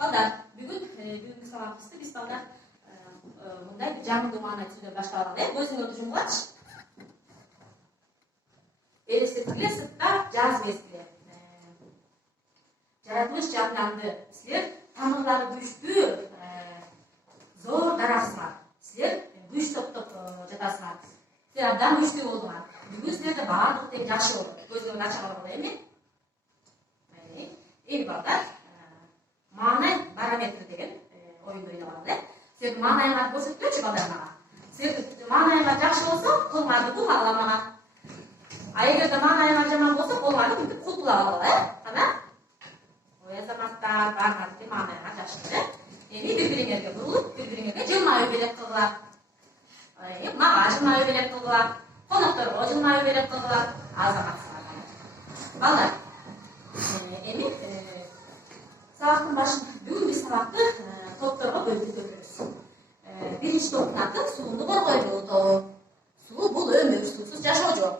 Балдар, бүгүнкү сабагыбызды биз балдар мындай бир жамандуу маана түзүнөн баштап алалы. Көзүңөрдү жумгулачы. Элестеткиле сыртта жаз мезгили. Жаратылыш жанданды. Силер тамырлары күчтүү, зор дарасыңар. Силер күч топтоп жатасыңар. Силер абдан күчтүү болдуңар. Бүгүн силерде баардык тең жакшы болот. Көзүңөрдү ача алалы эми. Эми балдар, маанай барометр деген оюнду ойнап алалы. Силер маанайыңарды көрсөткүлөчү балдар мага. Силер маанайыңар жакшы болсо, колуңарды була ала мага. А эгерде маанайыңар жаман болсо, колуңарды мынтип кулпула алалы, кана? Ой, азаматтар, баарыңарды маанайыңар жакшы, Эми бири-бириңерге бурулуп, бири-бириңерге жылмаюу белек кылгыла. Мага жылмаюу белек кылгыла, конокторго жылмаюу белек кылгыла, азаматсыңар. Балдар, эми сабактын башында бүгүнкү сабакты топторго бөлүп көрөбүз. Биринчи топтун аты суунду коргойлуу топ. Суу бул өмүр, суусуз жашоо жок.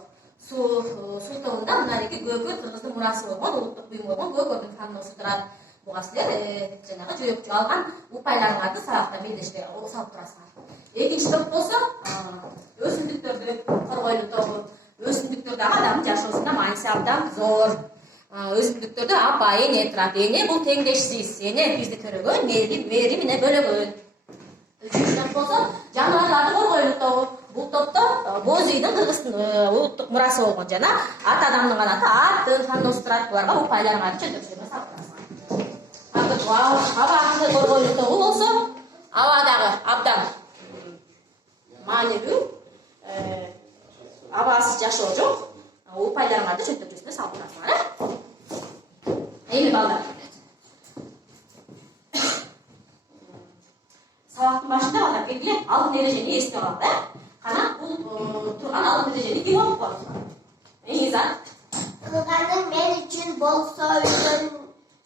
Суу тобунда мынарики көкөр кыргыздын мурасы болгон, улуттук буюм болгон көкөрдүн фанносу турат. Буга силер жанагы жөөкчү алган упайларыңарды сабакта мелдешке салып турасыңар. Экинчи топ болсо өсүмдүктөрдү коргойлуу тобу. Өсүмдүктөр дагы адамдын жашоосунда мааниси абдан зор. Өсүмдүктөрдө апа, эне турат. Эне бул теңдешсиз. Эне бизди көрөгөн, мэри менен бөлөгөн. Үчүнчү топ болсо жаныбарларды коргойлуу тобу. Бул топто боз үйдүн кыргыздын улуттук мурасы болгон жана ата адамдын канаты аттын фанносу турат. Буларга упайларыңарды чөндөкчөлөргө салып турасыңар. Аба аңды коргойлуу тобу болсо, абадагы абдан маанилүү абасыз жашоо жок. Упайларыңарды чөндөкчөсүнө салып турасыңар. Эми балдар. Сабактын башында балдар келгиле алтын эрежени эсте алалы. Кана бул турган алтын эрежени ким окуп коет? Изат. Кылганың мен үчүн болсо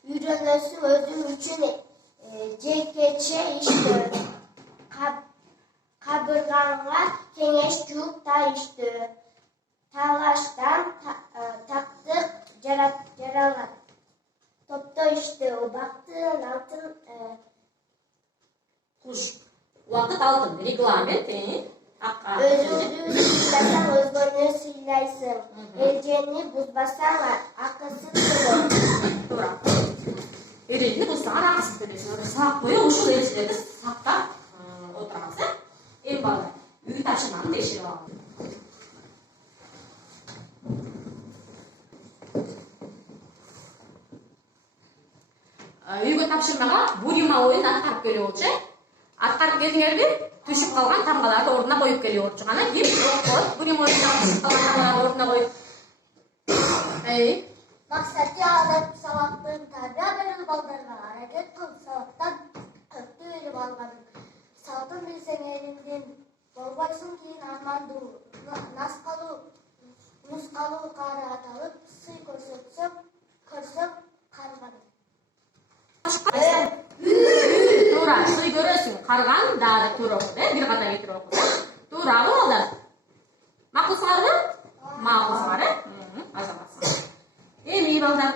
үйрөнөсүң өзүң үчүн жекече иштөө. Кабыргаңа кеңеш жууп та иштөө. Талаштан тактык жаралат. Топто иштөө. Убактын алтын Куш. Убакыт алтын. Регламент. Өзүңдү сыйласаң өзгөнү сыйлайсың. Эрежени бузбасаң акысын төлө. Туура. Эрежени бузсаң акысын төлөйсүң. Сабак бою ушул эрежелерди сактап отурабыз. Эми балдар, үй тапшырманы текшерип алалы. Үйгө тапшырмага бурима оюн аткарып келип болчу. Аткарып келиңерби? Түшүп калган тамгаларды ордуна коюп келип болчу. Кана ким окуйт? Бурима оюнда түшүп калган тамгаларды ордуна коюп. Максаты адам сабактын тарбия берүү балдарга аракет кылып сабактан көптү берип алганын. Сабактын билсең элиңдин болбойсуң кийин армандуу нускалуу кары аталып сый көрсөң карган. Туура, сый көрөсүң. Карган дагы туура окуп, бир ката кетирип окуп. Туурабы балдар? Макулсуңарбы? Макулсуңар, азаматсыңар. Эми балдар.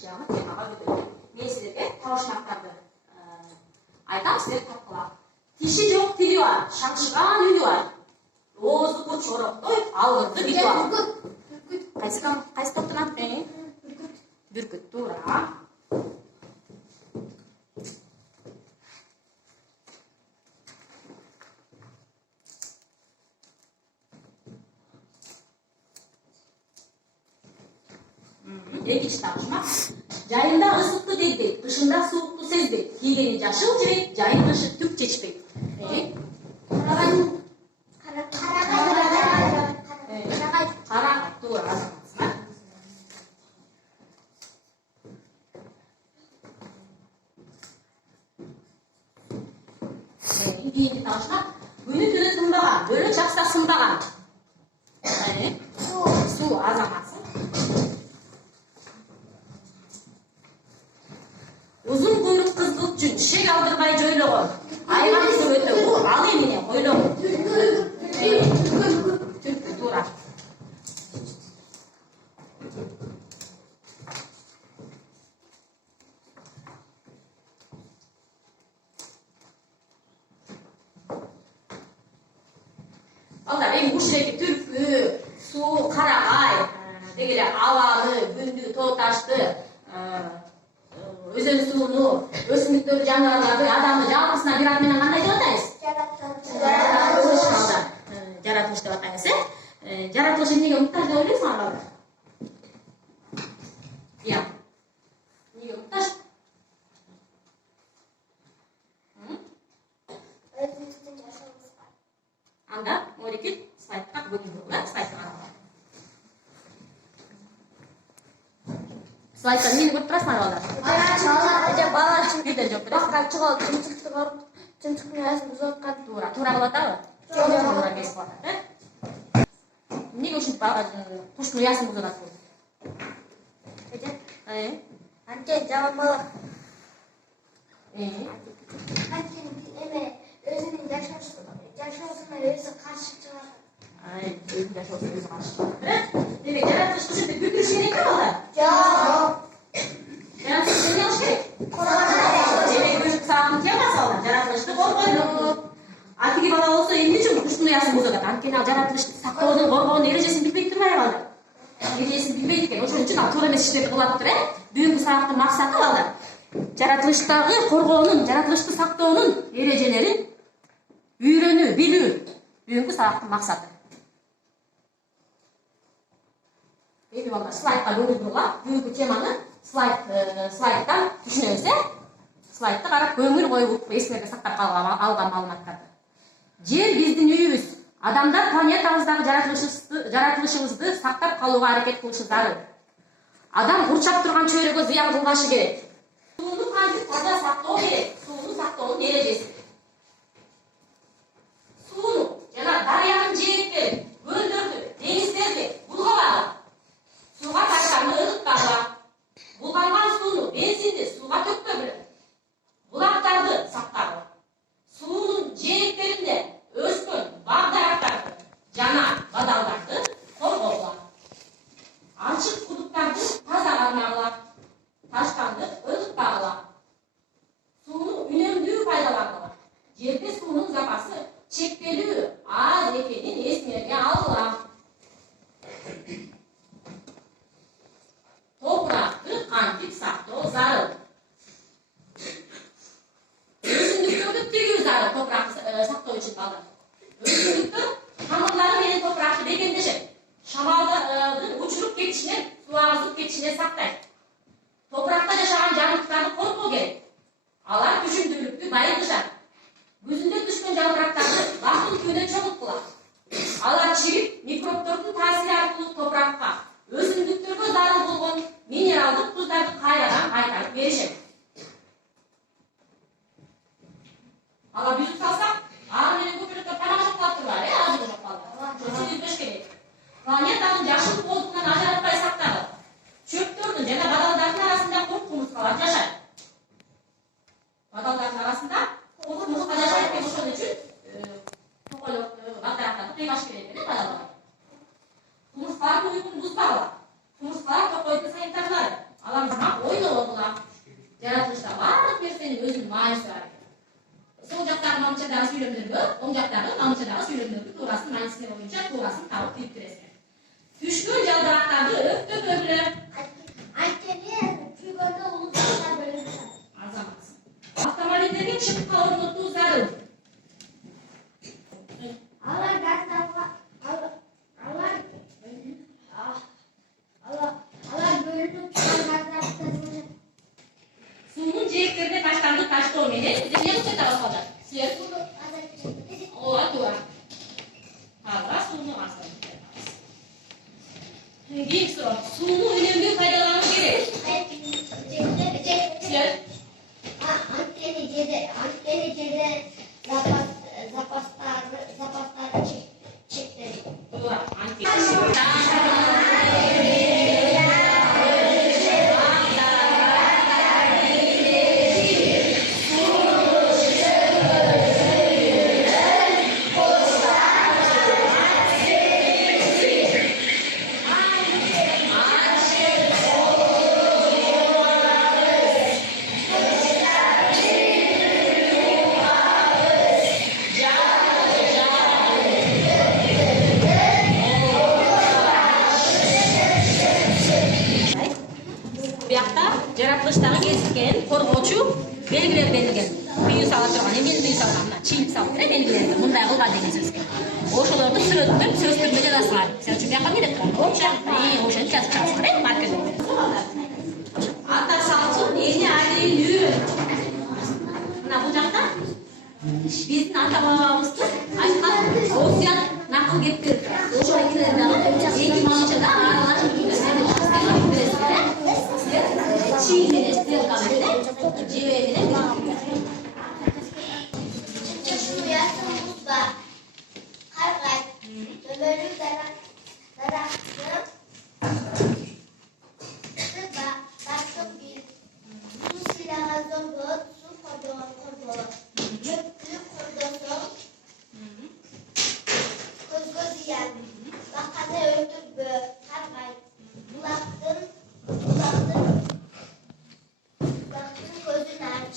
Жана темага өтөлү. Мен силерге табышмактарды айтам, силер тапкыла. Тиши жок тили бар, шаңшыган үйү бар. Ооздуку чороктой, алгырды бири бар. Кайсы топтун аты? Бүркүт. Туура. Экинчи табышмак. Жайында ысыктуу дегдейт, кышында суукту сезбейт. Кийгени жашыл жебейт, жайын кышы түк чечпейт. Карагай. Туура. Кийинки табышмак. Күнү түнү тынбаган, бөлө чакса сынбаган. Суу азаматсың. Узун куйрук кызгылт жүн, шек алдырбай жойлогон. Айган сүрөтө, бул ал эмне койлогон. Түлкү. Туура. ушеки түркү, суу, карагай, деги эле абаны, күндү, тоо ташты, өзен сууну, өсүмдүктөрдү, жаныбарларды, адамды жалпысына бир ат менен кандай деп атайбыз? Жаратылыш деп атайбыз, жаратылыш эмнеге муктаж деп ойлойсуңар балдар? Иә. Эмнеге муктаж? Өзүбүздүн жашообузга. Анда Морикит слайдка бүгүнкү слайдка карап. Слайдта эмнени көрүп турасыңар балдар? Бала Бирде жок беле. бакка чыгып чымчыкты көрүп, чымчыктын аясын бузуп аткан. Туура кылып атабы? Туура кесип атат, Эмнеге ушинтип куштун уясын бузуп атат? Анткени жаман бала. Эме Өзүнүн жашоосуна өзү каршы чыгат. Өзүнүн жашоосуна өзү каршы чыгат. Демек жаратылышты ушинтип бүтүрүш керек да балдар? Жок. Жаратылышты эмне кылыш керек? Коргош. Демек өз сааттын темасы балдар, жаратылышты коргойлук. А тиги бала болсо эмне үчүн куштун уясын бузуп атат? Анткени ал жаратылышты сактоонун, коргоонун эрежесин билбей турбайбы балдар? Эрежесин билбейт экен. Ошон үчүн ал туура эмес иштерди кылып атыптыр, Бүгүнкү сабактын максаты балдар, жаратылыштагы коргоонун, жаратылышты сактоонун эрежелерин үйрөнүү, билүү. Бүгүнкү сабактын максаты. Эми балдар, слайдка көңүл буругула. Бүгүнкү теманы слайдтан түшүнөбүз, Слайдты карап көңүл коюп, эсиңерде сактап алган маалыматтарды. Жер биздин үйүбүз. Адамдар планетабыздагы жаратылышыбызды сактап калууга аракет кылышы зарыл. Адам курчап турган чөйрөгө зыян кылбашы керек. Сууну кантип таза сактоо керек? Сууну сактоонун эрежеси. Сууну жана дарыянын жээктерин, көлдөрдү, деңиздерди булгабагы. Сууга таштарны ырыттагы. Булганган сууну, бензинди сууга төкпөгүлө. Булактарды сактагы. Суунун жээктеринде өскөн баг-дарактарды жана бадалдарды коргогула. Ачык кудуктарды таза кармагыла. Таштарды ырыттагыла. Сууну үнөмдүү пайдалангыла. Жерде суунун запасы чектелүү аз экенин эсиңерге алгыла. Топуракты кантип сактоо зарыл. Өсүмдүктөрдү тигүү зарыл топуракты сактоо үчүн балдар. Өсүмдүктөр тамырлары менен топуракты бекемдешет. Шамалдын учуруп кетишинен, суу агызып кетишинен сактайт. Топуракта жашаган жандыктарды коркоо керек. Алар түшүмдүүлүктү байытышат. Күзүндө түшкөн жапырактарды бактын күнүнө чогулткула. Алар чирип, микробдордун таасири аркылуу топуракка, өсүмдүктөргө зарыл болгон минералдык туздарды кайрадан кайтарып беришет. Ала бүзүп салсак, аны менен көпүрөктөр тамак кылып турбайбы, азыр жок балдар. Ошону үзбөш керек. Планетанын жашыл колдугунан ажыратпай сактагы. Чөптөрдүн жана бадалдардын арасында курт кумурскалар жашайт. Бадалдардын арасында курт кумурска жашайт экен, ошон үчүн тоголок, баддарактарды кыйбаш керек экен бадалдар. Кумурскалардын уйкун бузбагыла. Кумурскалар токойдун санитарлары. Алар жамак ойлогула. Жаратылышта баардык нерсенин өзүнүн мааниси бар экен. Сол жактагы мамчадагы сүйлөмдөргө, оң жактагы мамчадагы сүйлөмдөрдүн туурасын маанисине боюнча туурасын табып кириптиресиң. Түшкөн жалбырактарды өктөпөгүлө. Анткени күйгөндө улуттар бөлүнүп. Азаматсың. Автомобилдерге чыпка орнотуу зарыл. Алар газдарга бөлүнүп турган газдарды Суунун жээктерине таштарды таштоо менен эмне кылып жатабыз балдар? Силер ооба туура. Таза сууну азыр. Кийинки суроо. Сууну үнөмдүү пайдалануу керек. Силер анткени жерде запастары чектелди. туура. жаратылыштагы кезиккен коргоочу белгилер берилген. Үйү сала турган, эмне үйү салган, мына чийип салып бере белгилерди. Мындай кылга деген сөз экен. Ошолорду сүрөттүп, сөз түрүндө жазасыңар. Сен үчүн бияка эмне деп турат? Ошону жазып чыгасыңар, маркерде. Ата салчу эне алейин үйрөт. Мына бул жакта биздин ата бабабыздын айткан осуят накыл кептер. Ошол экилердагы эки манчада аралашып чийин менен стрелка менен жебе менен Kargay, ömürlü daraklı, baktım bir, su silahı zorlu, su kodu, köprü kodosu, göz yiyen, bakanı öldürdü, kargay, bulaktın gözünü aç.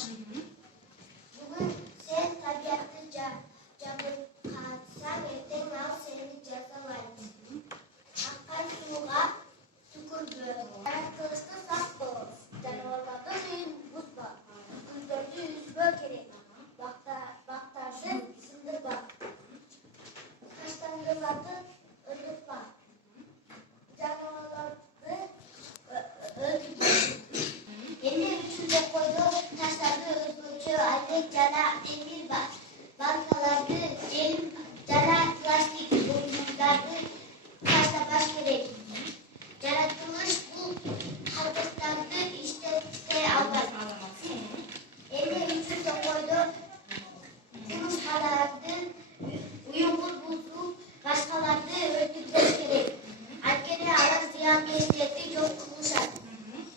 Bugün sen tabiatı camı katsan erten al seni cezalaydı. Akkan suğa tükürdü. Yaratılışta saklı. Canavarlarda suyun buz var. Güldürdü yüzme gerek. Baktardı sındır bak. Kaşlandırladı öldük bak. Canavarları öldürdü. Yeni üçünde koydu taşladı özgürlüğü aylık cana demir bak. Bankalarda cana plastik boyunları taşla baş gerek. Yaratılış bu hareketlarda işte almak. Yeni üçünde koydu konuşmalardan uyumlu buldu başkalarda öldürmek gerek. Erkene alak ziyan geçtirdi yok kılışar.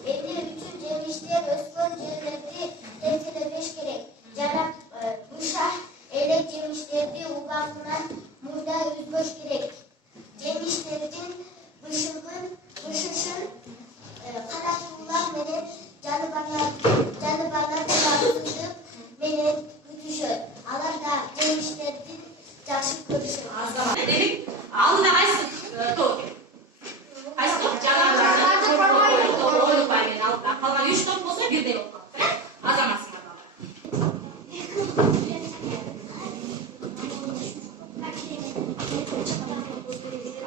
Yeni üçün cemişler özgür cenneti temsilemiş gerek. Cenab Buşa elek cemişlerdi ubağından murda yüzboş gerek. Cemişlerden bışışın karakullar menen canı bana tıkarsızlık menen gütüşür. Alar da cemişlerden жақсы көрүшүп Dedik, aldı qaysı top? Qaysı top? Janagı oyun baymen aldı. Kalgan 3 top bolsa birde yok. Azamatsыңар бала.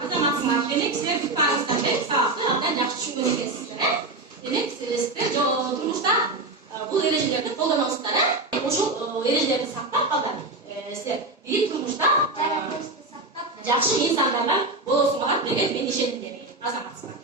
Azamatsыңар. Demek sizler tutpağınızdan beri sağlıklı, abdan жақсы түшүнгөн экенсиздер. Demek sizler turmuşta bu erежелерди колдоносуздар. Ошол эрежелерди сактап балдар. Sizler bir turmuşta жақсы инсандардан болосуңар деген мен ишендим. Азаматсыңар.